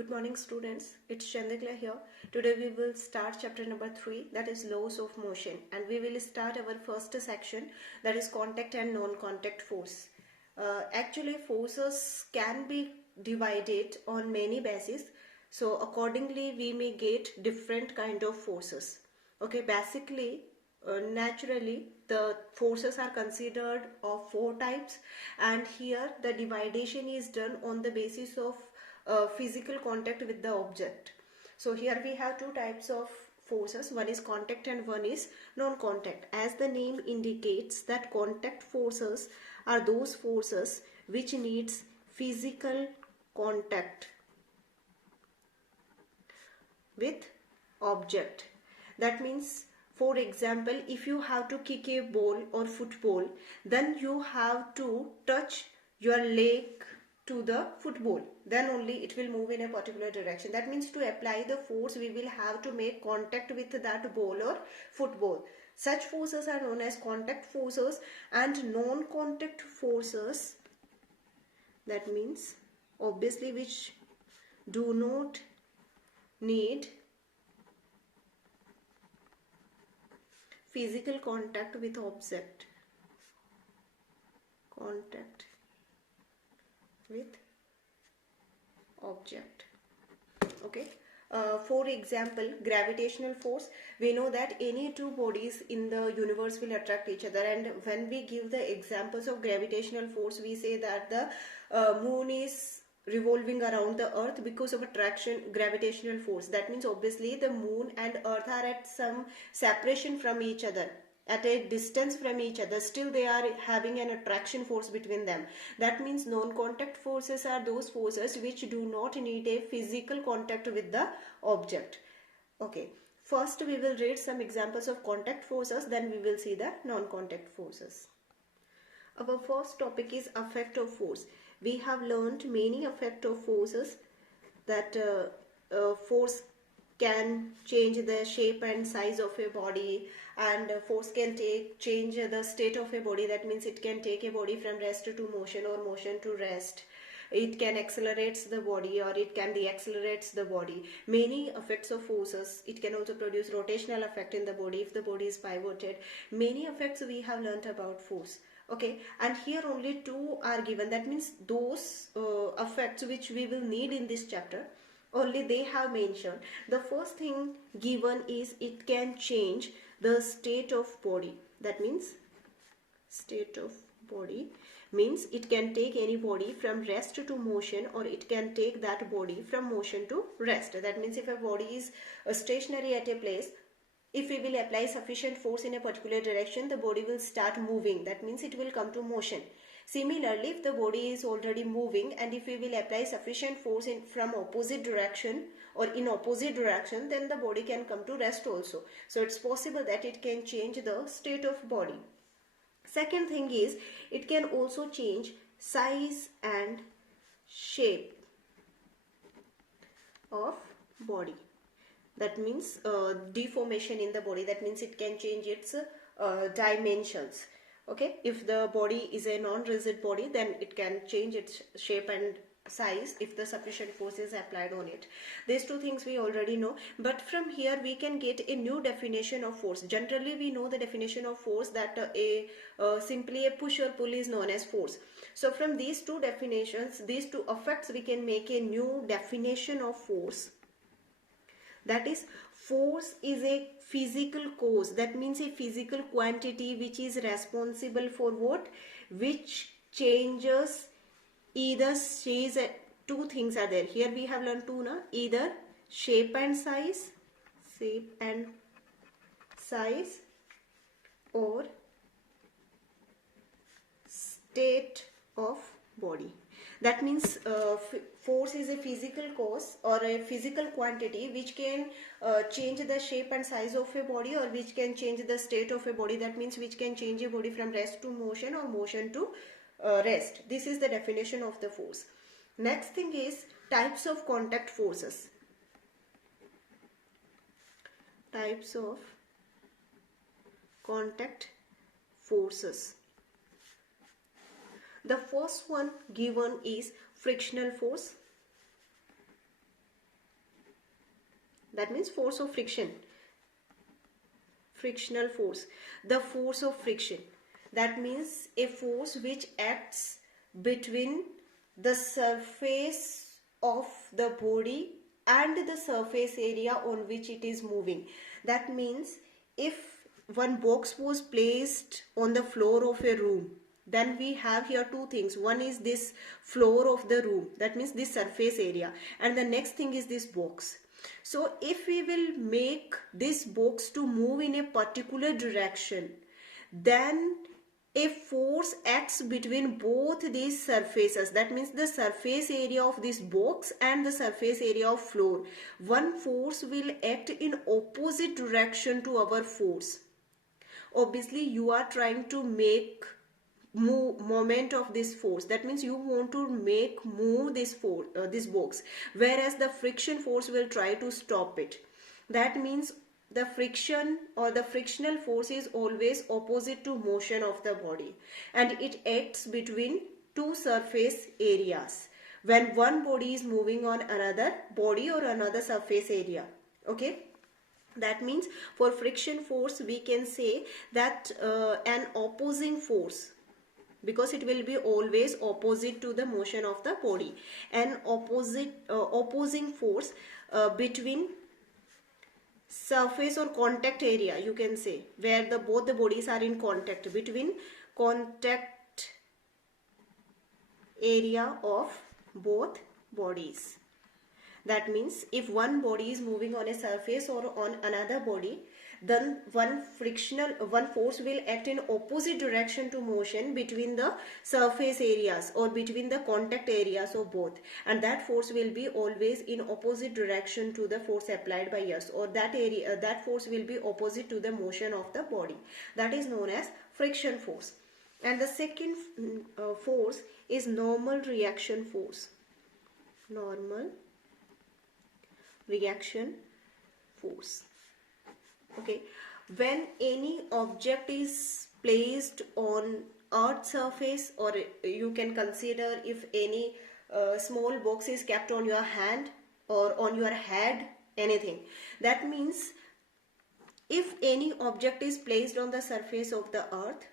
Good morning students, it's Chandrakala here. Today we will start chapter number 3, that is laws of motion, and we will start our first section, that is contact and non-contact force. Actually forces can be divided on many bases, so accordingly we may get different kind of forces. Okay, basically naturally the forces are considered of 4 types, and here the division is done on the basis of physical contact with the object. So here we have 2 types of forces, one is contact and one is non-contact. As the name indicates, that contact forces are those forces which needs physical contact with object. That means, for example, if you have to kick a ball or football, then you have to touch your leg to the football, then only it will move in a particular direction. That means to apply the force we will have to make contact with that ball or football. Such forces are known as contact forces. And non-contact forces, that means obviously which do not need physical contact with object. Contact with object. Okay. For example, gravitational force, we know that any two bodies in the universe will attract each other, and when we give the examples of gravitational force, we say that the moon is revolving around the earth because of attraction, gravitational force. That means obviously the moon and earth are at some separation from each other, at a distance from each other, still they are having an attraction force between them. That means non-contact forces are those forces which do not need a physical contact with the object. Okay, first we will read some examples of contact forces, then we will see the non-contact forces. Our first topic is effect of force. We have learned many effect of forces, that force can change the shape and size of a body, and force can change the state of a body. That means it can take a body from rest to motion or motion to rest. It can accelerate the body or it can deaccelerate the body. Many effects of forces. It can also produce rotational effect in the body if the body is pivoted. Many effects we have learnt about force. Okay, and here only 2 are given. That means those effects which we will need in this chapter, only they have mentioned. The first thing given is it can change the state of body. That means state of body means it can take any body from rest to motion, or it can take that body from motion to rest. That means if a body is stationary at a place, if we will apply sufficient force in a particular direction, the body will start moving. That means it will come to motion. Similarly, if the body is already moving and if we will apply sufficient force from opposite direction or in opposite direction, then the body can come to rest also. So it's possible that it can change the state of body. Second thing is it can also change size and shape of body. That means deformation in the body. That means it can change its dimensions. Okay, if the body is a non-rigid body, then it can change its shape and size if the sufficient force is applied on it. These 2 things we already know, but from here we can get a new definition of force. Generally we know the definition of force, that simply a push or pull is known as force. So from these 2 definitions, these 2 effects, we can make a new definition of force. That is, force is a physical cause. That means a physical quantity which is responsible for what? Which changes either says 2 things are there. Here we have learned 2 now. Either shape and size, or state of body. That means force is a physical cause or a physical quantity which can change the shape and size of a body, or which can change the state of a body. That means which can change a body from rest to motion or motion to rest. This is the definition of the force. Next thing is types of contact forces. Types of contact forces. The first one given is frictional force. That means force of friction. Frictional force, the force of friction. That means a force which acts between the surface of the body and the surface area on which it is moving. That means if one box was placed on the floor of a room, then we have here two things. One is this floor of the room, that means this surface area, and the next thing is this box. So if we will make this box to move in a particular direction, then a force acts between both these surfaces. That means the surface area of this box and the surface area of floor. One force will act in opposite direction to our force. Obviously you are trying to make moment of this force. That means you want to make move this force, this box, whereas the friction force will try to stop it. That means the friction or the frictional force is always opposite to motion of the body, and it acts between two surface areas when one body is moving on another body or another surface area. Okay, that means for friction force we can say that an opposing force, because it will be always opposite to the motion of the body, an opposing force between surface or contact area, you can say, where the both the bodies are in contact, between contact area of both bodies. That means if one body is moving on a surface or on another body, then one force will act in opposite direction to motion between the surface areas or between the contact areas of both, and that force will be always in opposite direction to the force applied by us, or that force will be opposite to the motion of the body. That is known as friction force. And the second force is normal reaction force. Normal reaction force. Okay, when any object is placed on earth's surface, or you can consider if any small box is kept on your hand or on your head, anything. That means if any object is placed on the surface of the earth,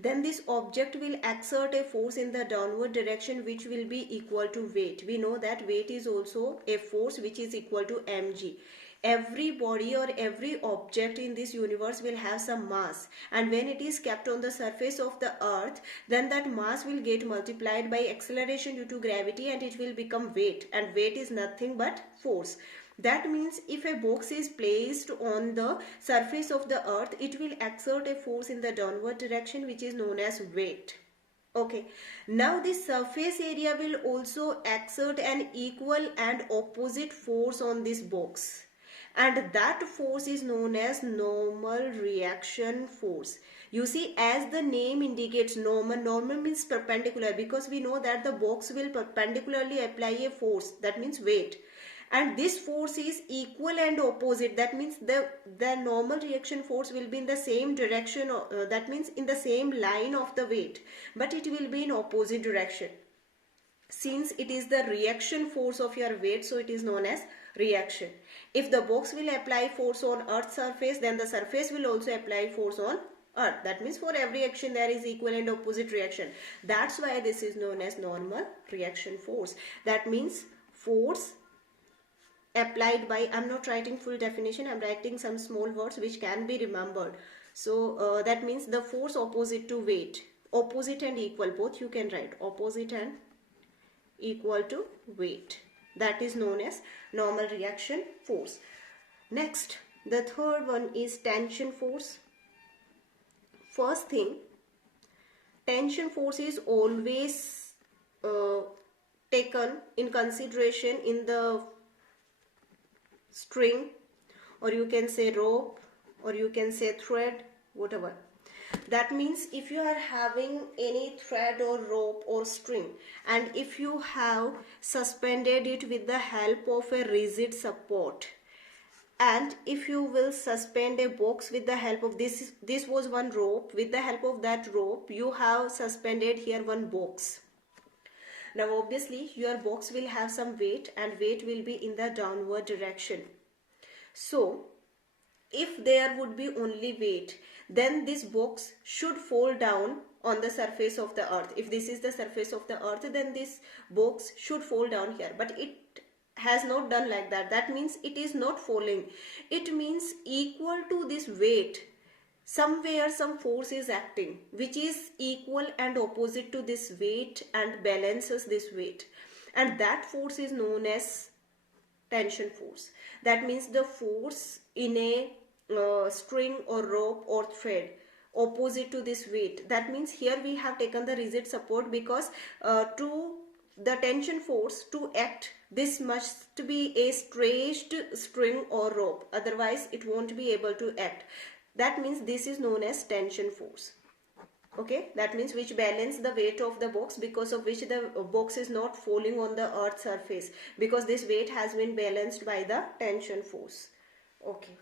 then this object will exert a force in the downward direction which will be equal to weight. We know that weight is also a force which is equal to mg. Every body or every object in this universe will have some mass, and when it is kept on the surface of the earth, then that mass will get multiplied by acceleration due to gravity, and it will become weight, and weight is nothing but force. That means if a box is placed on the surface of the earth, it will exert a force in the downward direction which is known as weight. Okay, now this surface area will also exert an equal and opposite force on this box, and that force is known as normal reaction force. You see, as the name indicates, normal means perpendicular, because we know that the box will perpendicularly apply a force, that means weight, and this force is equal and opposite. That means the normal reaction force will be in the same direction, that means in the same line of the weight, but it will be in opposite direction. Since it is the reaction force of your weight, so it is known as reaction. If the box will apply force on earth's surface, then the surface will also apply force on earth. That means for every action there is equal and opposite reaction. That's why this is known as normal reaction force. That means force applied by, I'm not writing full definition, I'm writing some small words which can be remembered. So that means the force opposite to weight, opposite and equal, both you can write, opposite and equal to weight. That is known as normal reaction force. Next, the third one is tension force. First thing, tension force is always taken in consideration in the string, or you can say rope, or you can say thread, whatever. That means if you are having any thread or rope or string, and if you have suspended it with the help of a rigid support, and if you will suspend a box with the help of this was one rope, with the help of that rope you have suspended here one box. Now obviously your box will have some weight, and weight will be in the downward direction. So if there would be only weight, then this box should fall down on the surface of the earth. If this is the surface of the earth, then this box should fall down here, but it has not done like that. That means it is not falling. It means equal to this weight, somewhere some force is acting which is equal and opposite to this weight and balances this weight, and that force is known as tension force. That means the force in a string or rope or thread opposite to this weight. That means here we have taken the rigid support, because to the tension force to act, this must be a stretched string or rope, otherwise it won't be able to act. That means this is known as tension force. Okay, that means which balance the weight of the box, because of which the box is not falling on the earth surface, because this weight has been balanced by the tension force. Okay.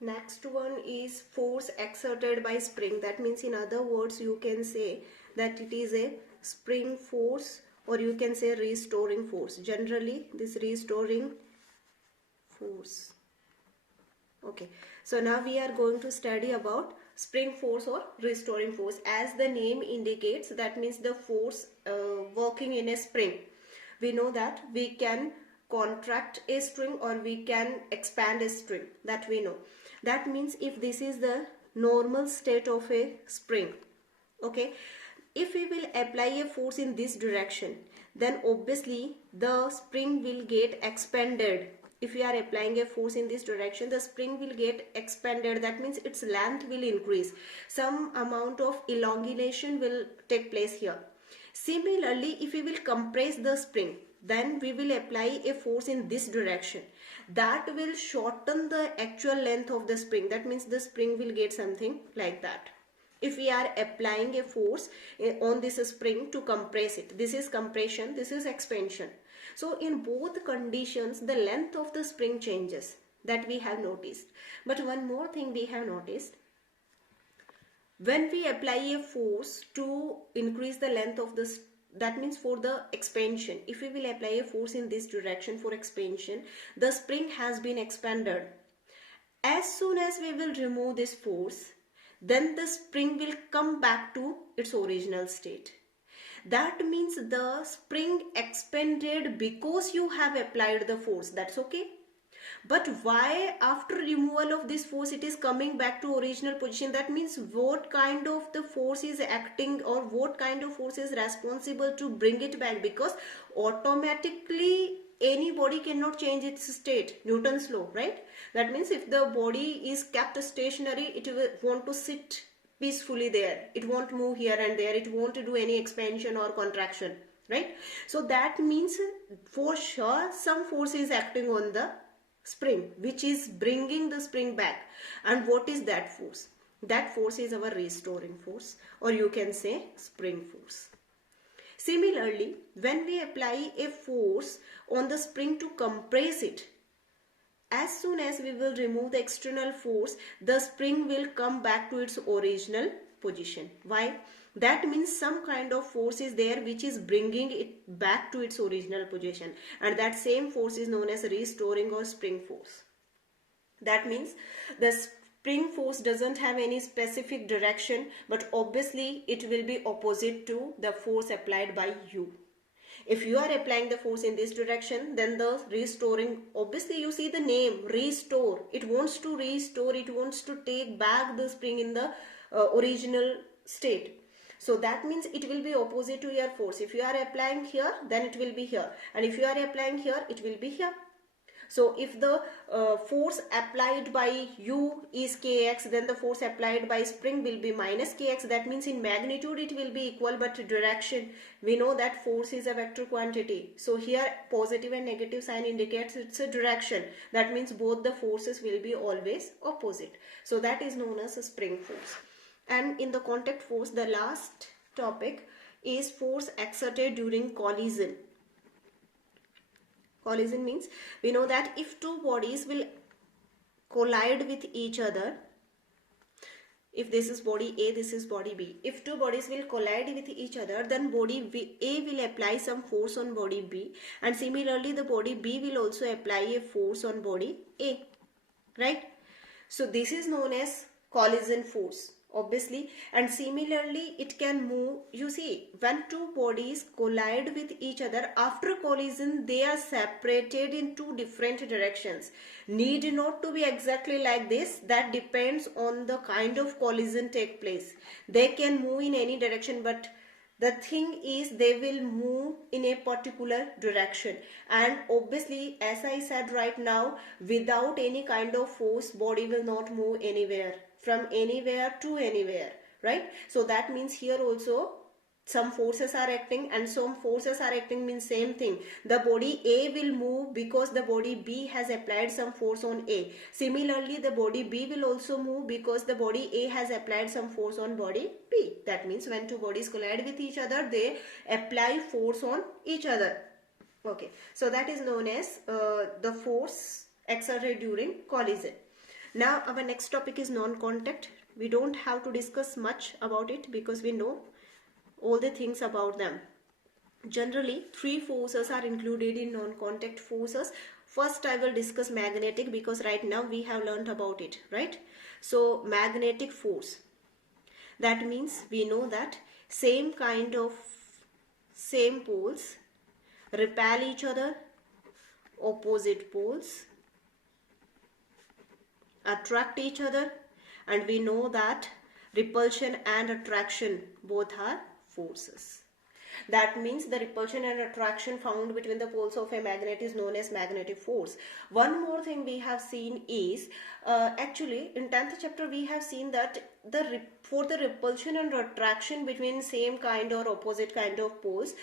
Next one is force exerted by spring. That means in other words you can say that it is a spring force, or you can say restoring force. Generally this restoring force. Okay, so now we are going to study about spring force or restoring force. As the name indicates, that means the force working in a spring. We know that we can contract a string or we can expand a string, that we know. That means if this is the normal state of a spring, okay, if we will apply a force in this direction, then obviously the spring will get expanded. If we are applying a force in this direction, the spring will get expanded. That means its length will increase. Some amount of elongation will take place here. Similarly, if we will compress the spring, then we will apply a force in this direction. That will shorten the actual length of the spring. That means the spring will get something like that. If we are applying a force on this spring to compress it, this is compression, this is expansion. So in both conditions the length of the spring changes, that we have noticed. But one more thing we have noticed, when we apply a force to increase the length of the, that means for the expansion, if we will apply a force in this direction for expansion, the spring has been expanded. As soon as we will remove this force, then the spring will come back to its original state. That means the spring expanded because you have applied the force. That's okay. But why after removal of this force it is coming back to original position? That means what kind of the force is acting, or what kind of force is responsible to bring it back? Because automatically any body cannot change its state. Newton's law, right? That means if the body is kept stationary, it will want to sit peacefully there. It won't move here and there. It won't do any expansion or contraction, right? So that means for sure some force is acting on the spring, which is bringing the spring back. And what is that force? That force is our restoring force, or you can say spring force. Similarly, when we apply a force on the spring to compress it, as soon as we will remove the external force, the spring will come back to its original position. Why? That means some kind of force is there which is bringing it back to its original position, and that same force is known as restoring or spring force. That means the spring force doesn't have any specific direction, but obviously it will be opposite to the force applied by you. If you are applying the force in this direction, then the restoring, obviously you see the name, restore. It wants to restore, it wants to take back the spring in the original state. So that means it will be opposite to your force. If you are applying here, then it will be here. And if you are applying here, it will be here. So if the force applied by you is kx, then the force applied by spring will be minus kx. That means in magnitude it will be equal, but direction, we know that force is a vector quantity. So here positive and negative sign indicates it's a direction. That means both the forces will be always opposite. So that is known as a spring force. And in the contact force, the last topic is force exerted during collision. Collision means we know that if two bodies will collide with each other, If this is body A, this is body B. If two bodies will collide with each other, then body A will apply some force on body B, and similarly the body B will also apply a force on body A, right? So this is known as collision force, obviously, and similarly it can move. You see, when two bodies collide with each other, after collision they are separated in two different directions. Need not to be exactly like this. That depends on the kind of collision take place. They can move in any direction, but the thing is they will move in a particular direction, and obviously, as I said right now, without any kind of force, body will not move anywhere, from anywhere to anywhere, right? So that means here also some forces are acting, and some forces are acting means same thing. The body A will move because the body B has applied some force on A. Similarly, the body B will also move because the body A has applied some force on body B. That means when two bodies collide with each other, they apply force on each other. Okay, so that is known as the force exerted during collision. Now our next topic is non-contact. We don't have to discuss much about it because we know all the things about them. Generally, three forces are included in non-contact forces. First, I will discuss magnetic because right now we have learned about it, right? So, magnetic force. That means we know that same poles repel each other, opposite poles attract each other, and we know that repulsion and attraction both are forces. That means the repulsion and attraction found between the poles of a magnet is known as magnetic force. One more thing we have seen is, actually in 10th chapter we have seen that for the repulsion and attraction between same kind or opposite kind of poles,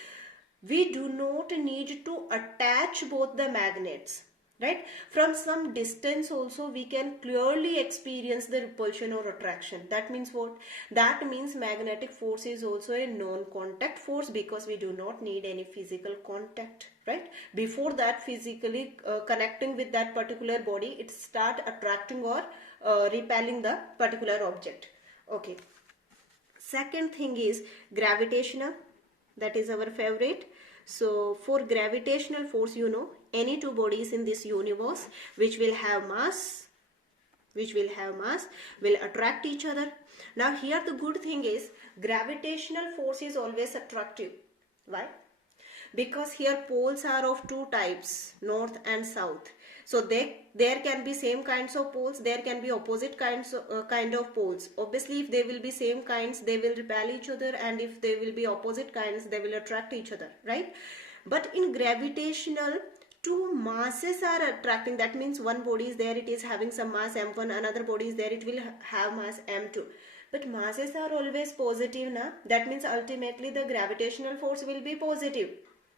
we do not need to attach both the magnets. Right? From some distance also we can clearly experience the repulsion or attraction. That means what? That means magnetic force is also a non-contact force because we do not need any physical contact. Right? Before that, physically connecting with that particular body, it start attracting or repelling the particular object. Okay. Second thing is gravitational. That is our favorite. So for gravitational force, you know, any two bodies in this universe which will have mass will attract each other. Now here the good thing is gravitational force is always attractive. Why? Because here poles are of two types, north and south. So there can be same kinds of poles, there can be opposite kind of poles. Obviously, if they will be same kinds, they will repel each other, and if they will be opposite kinds, they will attract each other, right? But in gravitational, two masses are attracting. That means one body is there, it is having some mass m1, another body is there, it will have mass m2. But masses are always positive, na? That means ultimately the gravitational force will be positive.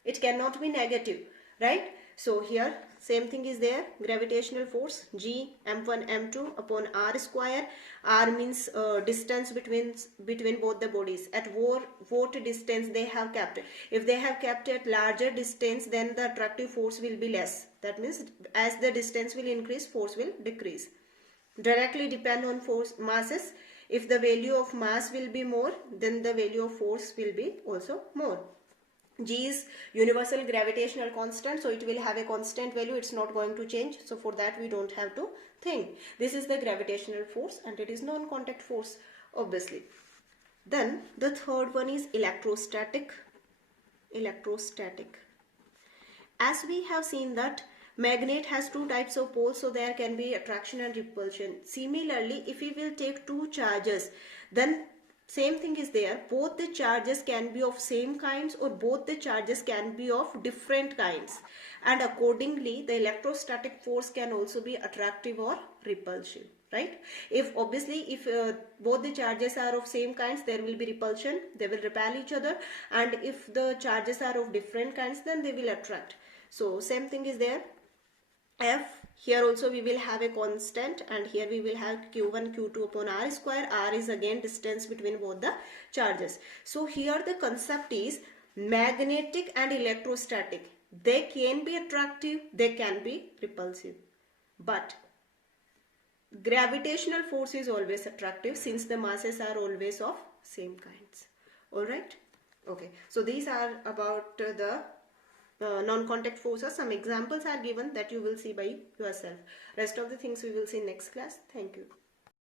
It cannot be negative, right? So here same thing is there, gravitational force G m1 m2 upon r square. R means distance between both the bodies. At what distance they have kept. If they have kept at larger distance, then the attractive force will be less. That means as the distance will increase, force will decrease. Directly depend on force masses. If the value of mass will be more, then the value of force will be also more. G is universal gravitational constant, so it will have a constant value, it's not going to change. So for that we don't have to think. This is the gravitational force and it is non-contact force, obviously. Then the third one is electrostatic. As we have seen that magnet has two types of poles, so there can be attraction and repulsion. Similarly, if we will take two charges, then same thing is there. Both the charges can be of same kinds or both the charges can be of different kinds. And accordingly, the electrostatic force can also be attractive or repulsive, right? If obviously, if both the charges are of same kinds, there will be repulsion. They will repel each other. And if the charges are of different kinds, then they will attract. So same thing is there. F. Here also we will have a constant, and here we will have Q1 Q2 upon R square. R is again distance between both the charges. So here the concept is magnetic and electrostatic. They can be attractive, they can be repulsive. But gravitational force is always attractive since the masses are always of same kinds. Alright? Okay. So these are about the non-contact forces. Some examples are given that you will see by yourself. Rest of the things we will see next class. Thank you.